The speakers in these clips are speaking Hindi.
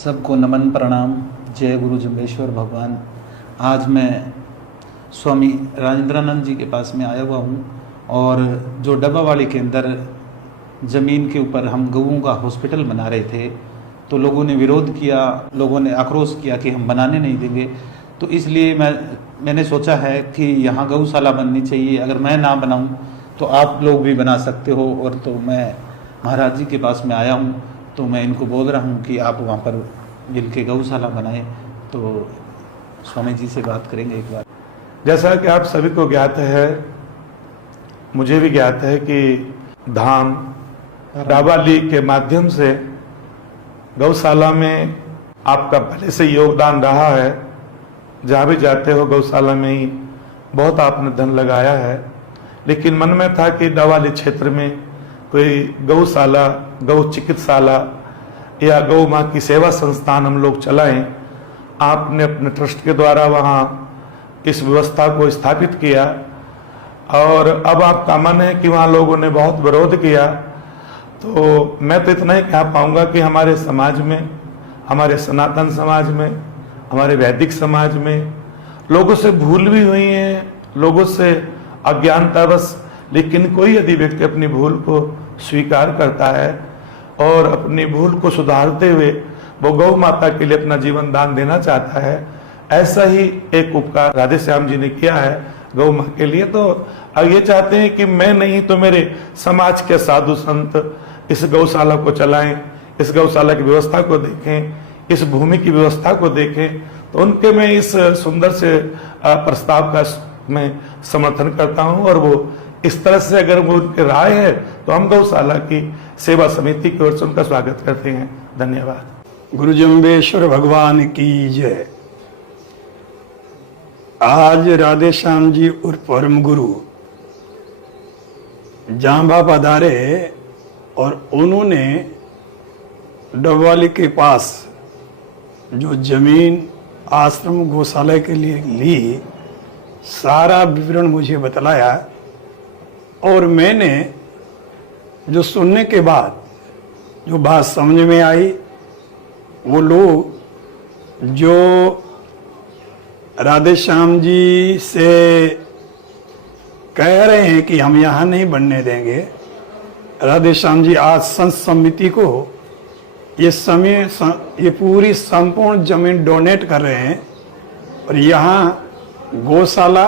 सबको नमन प्रणाम। जय गुरु जम्बेश्वर भगवान। आज मैं स्वामी राजेंद्रानंद जी के पास में आया हुआ हूँ और जो डब्बावाली के अंदर ज़मीन के ऊपर हम गऊँ का हॉस्पिटल बना रहे थे तो लोगों ने विरोध किया, लोगों ने आक्रोश किया कि हम बनाने नहीं देंगे। तो इसलिए मैंने सोचा है कि यहाँ गौशाला बननी चाहिए। अगर मैं ना बनाऊँ तो आप लोग भी बना सकते हो। और तो मैं महाराज जी के पास में आया हूँ तो मैं इनको बोल रहा हूँ कि आप वहाँ पर मिल के गौशाला बनाएं। तो स्वामी जी से बात करेंगे एक बार। जैसा कि आप सभी को ज्ञात है, मुझे भी ज्ञात है कि धाम डाबाली के माध्यम से गौशाला में आपका पहले से योगदान रहा है। जहाँ भी जाते हो गौशाला में ही बहुत आपने धन लगाया है, लेकिन मन में था कि डाबाली क्षेत्र में कोई गौशाला, गौ चिकित्साला या गौ माँ की सेवा संस्थान हम लोग चलाएं। आपने अपने ट्रस्ट के द्वारा वहाँ इस व्यवस्था को स्थापित किया और अब आपका मन है कि वहाँ लोगों ने बहुत विरोध किया। तो मैं तो इतना ही कह पाऊंगा कि हमारे समाज में, हमारे सनातन समाज में, हमारे वैदिक समाज में लोगों से भूल भी हुई है, लोगों से अज्ञानतावश, लेकिन कोई यदि व्यक्ति अपनी भूल को स्वीकार करता है और अपनी भूल को सुधारते हुए वो गौ माता के लिए अपना जीवन दान देना चाहता है, ऐसा ही एक उपकार राधे श्याम जी ने किया है गौ माँ के लिए। तो अब ये चाहते हैं कि मैं नहीं तो मेरे समाज के साधु संत इस गौशाला को चलाएं, इस गौशाला की व्यवस्था को देखें, इस भूमि की व्यवस्था को देखें। तो उनके मैं इस सुंदर से प्रस्ताव का मैं समर्थन करता हूं और वो इस तरह से अगर वो उनकी राय है तो हम गौशाला की सेवा समिति की ओर से उनका स्वागत करते हैं। धन्यवाद। गुरु जम्बेश्वर भगवान की जय। आज राधे श्याम जी और परम गुरु जांबा पधारे और उन्होंने डबवाली के पास जो जमीन आश्रम गौशाला के लिए ली, सारा विवरण मुझे बतलाया और मैंने जो सुनने के बाद जो बात समझ में आई, वो लोग जो राधे श्याम जी से कह रहे हैं कि हम यहाँ नहीं बनने देंगे, राधे श्याम जी आज संत समिति को ये पूरी संपूर्ण जमीन डोनेट कर रहे हैं और यहाँ गौशाला,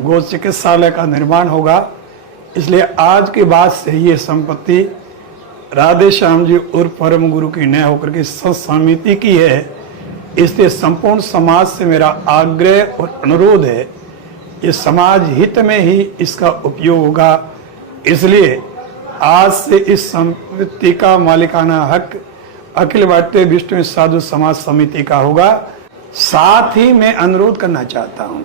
गौ चिकित्सालय का निर्माण होगा। इसलिए आज के बाद से ये संपत्ति राधे श्याम जी और परम गुरु की न होकर के संत समिति की है। इसलिए संपूर्ण समाज से मेरा आग्रह और अनुरोध है, ये समाज हित में ही इसका उपयोग होगा। इसलिए आज से इस संपत्ति का मालिकाना हक अखिल भारतीय विष्णु साधु समाज समिति का होगा। साथ ही मैं अनुरोध करना चाहता हूं,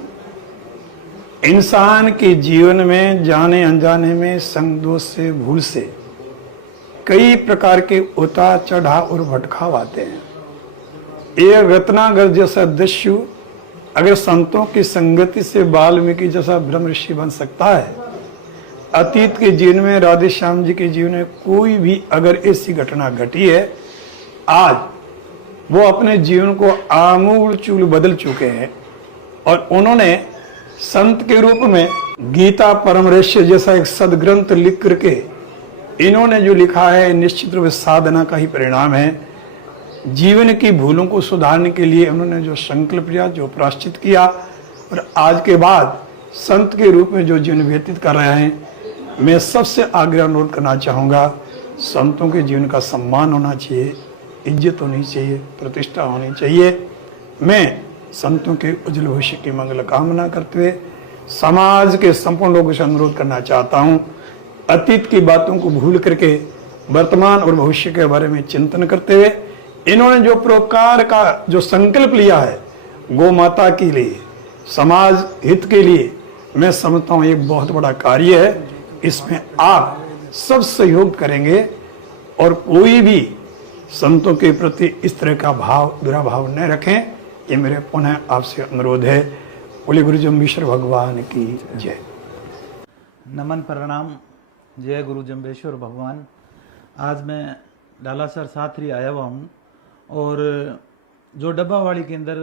इंसान के जीवन में जाने अनजाने में संग दोष से, भूल से कई प्रकार के उतार चढ़ाव और भटकाव आते हैं। एक रत्नागर जैसा दस्यु अगर संतों की संगति से वाल्मीकि जैसा ब्रह्म ऋषि बन सकता है, अतीत के जीवन में राधे श्याम जी के जीवन में कोई भी अगर ऐसी घटना घटी है, आज वो अपने जीवन को आमूल चूल बदल चुके हैं और उन्होंने संत के रूप में गीता परम रहस्य जैसा एक सदग्रंथ लिख करके इन्होंने जो लिखा है, निश्चित रूप से साधना का ही परिणाम है। जीवन की भूलों को सुधारने के लिए उन्होंने जो संकल्प लिया, जो प्रायश्चित किया और आज के बाद संत के रूप में जो जीवन व्यतीत कर रहे हैं, मैं सबसे आग्रह अनुरोध करना चाहूँगा, संतों के जीवन का सम्मान होना चाहिए, इज्जत होनी चाहिए, प्रतिष्ठा होनी चाहिए। मैं संतों के उज्जवल भविष्य की मंगल कामना करते हुए समाज के संपूर्ण लोगों से अनुरोध करना चाहता हूँ, अतीत की बातों को भूल करके वर्तमान और भविष्य के बारे में चिंतन करते हुए इन्होंने जो प्रकार का जो संकल्प लिया है गौ माता के लिए, समाज हित के लिए, मैं समझता हूँ एक बहुत बड़ा कार्य है। इसमें आप सब सहयोग करेंगे और कोई भी संतों के प्रति इस तरह का भाव, बुरा भाव न रखें, ये मेरे पुनः आपसे अनुरोध है। बोले गुरु जम्बेश्वर भगवान की जय। नमन प्रणाम। जय गुरु जम्बेश्वर भगवान। आज मैं लालासर साथरी आया हुआ हूँ और जो डब्बावाड़ी के अंदर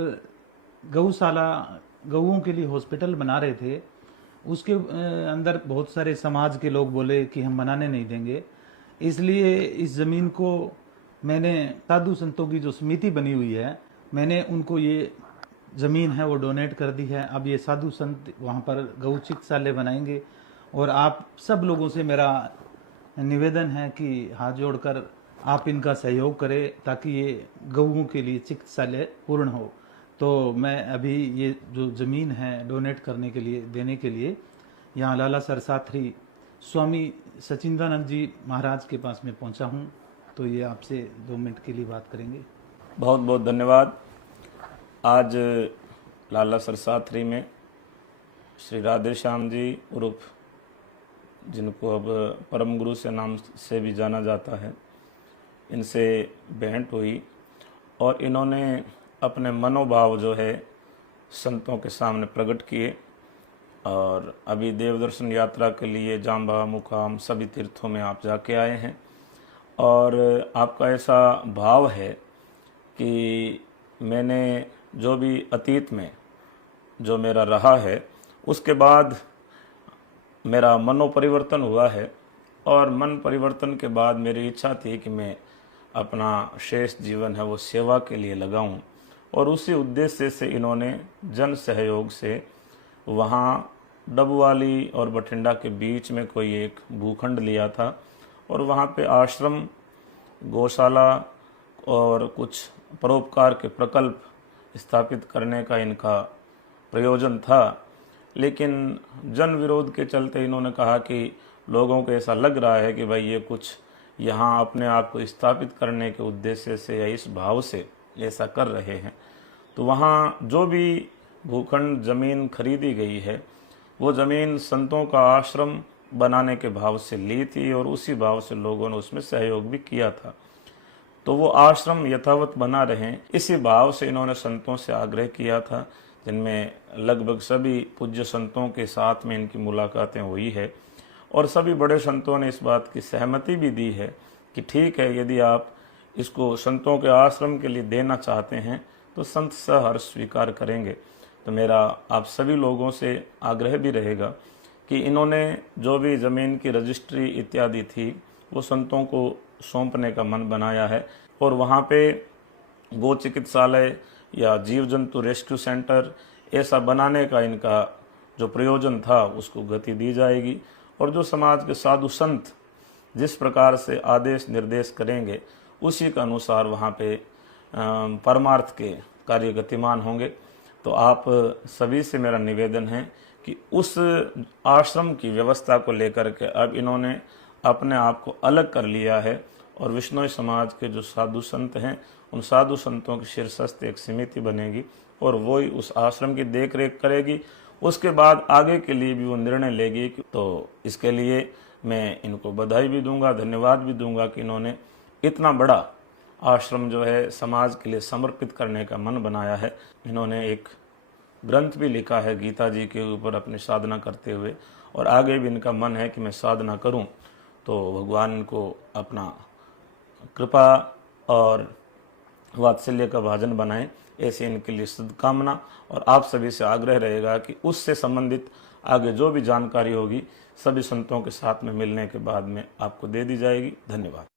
गौशाला गऊओं के लिए हॉस्पिटल बना रहे थे, उसके अंदर बहुत सारे समाज के लोग बोले कि हम बनाने नहीं देंगे। इसलिए इस ज़मीन को मैंने साधु संतों की जो समिति बनी हुई है, मैंने उनको ये ज़मीन है वो डोनेट कर दी है। अब ये साधु संत वहाँ पर गौ चिकित्सालय बनाएंगे और आप सब लोगों से मेरा निवेदन है कि हाथ जोड़कर आप इनका सहयोग करें ताकि ये गऊओं के लिए चिकित्सालय पूर्ण हो। तो मैं अभी ये जो ज़मीन है डोनेट करने के लिए देने के लिए यहाँ लाला सरसाथरी स्वामी सचिंदानंद जी महाराज के पास में पहुँचा हूँ। तो ये आपसे 2 मिनट के लिए बात करेंगे। बहुत बहुत धन्यवाद। आज लाला सरसाथरी में श्री राधे श्याम जी उर्फ जिनको अब परम गुरु से नाम से भी जाना जाता है, इनसे भेंट हुई और इन्होंने अपने मनोभाव जो है संतों के सामने प्रकट किए। और अभी देवदर्शन यात्रा के लिए जाम्बा मुकाम सभी तीर्थों में आप जाके आए हैं और आपका ऐसा भाव है कि मैंने जो भी अतीत में जो मेरा रहा है उसके बाद मेरा मनोपरिवर्तन हुआ है और मन परिवर्तन के बाद मेरी इच्छा थी कि मैं अपना शेष जीवन है वो सेवा के लिए लगाऊं और उसी उद्देश्य से इन्होंने जन सहयोग से वहाँ डबवाली और बठिंडा के बीच में कोई एक भूखंड लिया था और वहाँ पे आश्रम, गौशाला और कुछ परोपकार के प्रकल्प स्थापित करने का इनका प्रयोजन था। लेकिन जन विरोध के चलते इन्होंने कहा कि लोगों को ऐसा लग रहा है कि भाई ये कुछ यहाँ अपने आप को स्थापित करने के उद्देश्य से या इस भाव से ऐसा कर रहे हैं। तो वहाँ जो भी भूखंड ज़मीन खरीदी गई है वो ज़मीन संतों का आश्रम बनाने के भाव से ली थी और उसी भाव से लोगों ने उसमें सहयोग भी किया था। तो वो आश्रम यथावत बना रहें इसी भाव से इन्होंने संतों से आग्रह किया था, जिनमें लगभग सभी पूज्य संतों के साथ में इनकी मुलाकातें हुई है और सभी बड़े संतों ने इस बात की सहमति भी दी है कि ठीक है, यदि आप इसको संतों के आश्रम के लिए देना चाहते हैं तो संत सहर्ष स्वीकार करेंगे। तो मेरा आप सभी लोगों से आग्रह भी रहेगा कि इन्होंने जो भी ज़मीन की रजिस्ट्री इत्यादि थी वो संतों को सौंपने का मन बनाया है और वहाँ पे गौ चिकित्सालय या जीव जंतु रेस्क्यू सेंटर ऐसा बनाने का इनका जो प्रयोजन था उसको गति दी जाएगी और जो समाज के साधु संत जिस प्रकार से आदेश निर्देश करेंगे उसी के अनुसार वहाँ पे परमार्थ के कार्य गतिमान होंगे। तो आप सभी से मेरा निवेदन है कि उस आश्रम की व्यवस्था को लेकर के अब इन्होंने अपने आप को अलग कर लिया है और विश्नोई समाज के जो साधु संत हैं उन साधु संतों की शीर्षस्थ एक समिति बनेगी और वो ही उस आश्रम की देख रेख करेगी। उसके बाद आगे के लिए भी वो निर्णय लेगी। तो इसके लिए मैं इनको बधाई भी दूंगा, धन्यवाद भी दूंगा कि इन्होंने इतना बड़ा आश्रम जो है समाज के लिए समर्पित करने का मन बनाया है। इन्होंने एक ग्रंथ भी लिखा है गीता जी के ऊपर अपनी साधना करते हुए और आगे भी इनका मन है कि मैं साधना करूं तो भगवान को अपना कृपा और वात्सल्य का भाजन बनाएं। ऐसे इनके लिए सद्कामना और आप सभी से आग्रह रहेगा कि उससे संबंधित आगे जो भी जानकारी होगी सभी संतों के साथ में मिलने के बाद में आपको दे दी जाएगी। धन्यवाद।